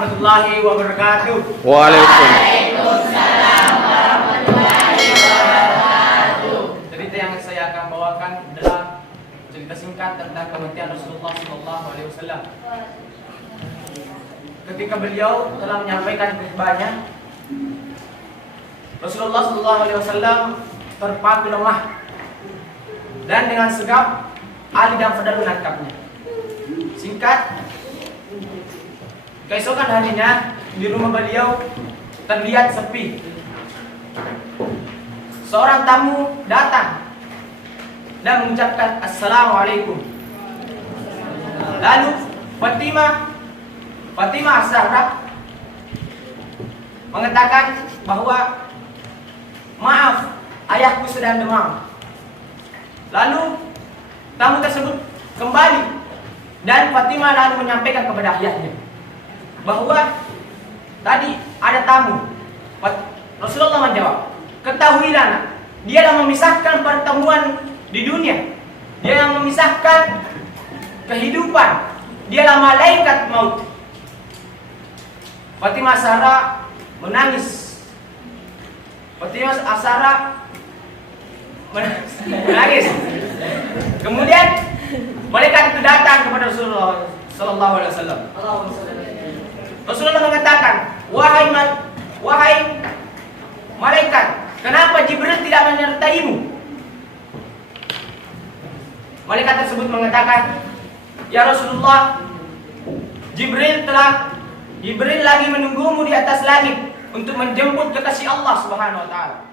warahmatullahi wabarakatuh. Waalaikumsalam. Cerita yang saya akan bawakan adalah cerita singkat tentang kematian Rasulullah SAW. Ketika beliau telah menyampaikan khutbahnya, Rasulullah SAW terpaku lemah dan dengan segap Ali dan Fadl menangkapnya. Singkat, keesokan harinya di rumah beliau terlihat sepi. Seorang tamu datang dan mengucapkan Assalamualaikum. Lalu Fatimah As-Zahra mengatakan bahwa maaf, ayahku sedang demam. Lalu tamu tersebut kembali dan Fatimah lalu menyampaikan kepada ayahnya bahwa tadi ada tamu. Rasulullah menjawab, ketahuilah nak, dia yang memisahkan pertemuan di dunia, dia yang memisahkan kehidupan, dialah malaikat maut. Fatimah As-Zahra menangis. Fatimah As-Zahra menangis. Kemudian malaikat itu datang kepada Rasulullah sallallahu alaihi wasallam. Rasulullah mengatakan, wahai malaikat, kenapa Jibril tidak menyertaimu? Malaikat tersebut mengatakan, ya Rasulullah, Jibril lagi menunggumu di atas langit untuk menjemput kekasih Allah Subhanahu wa taala.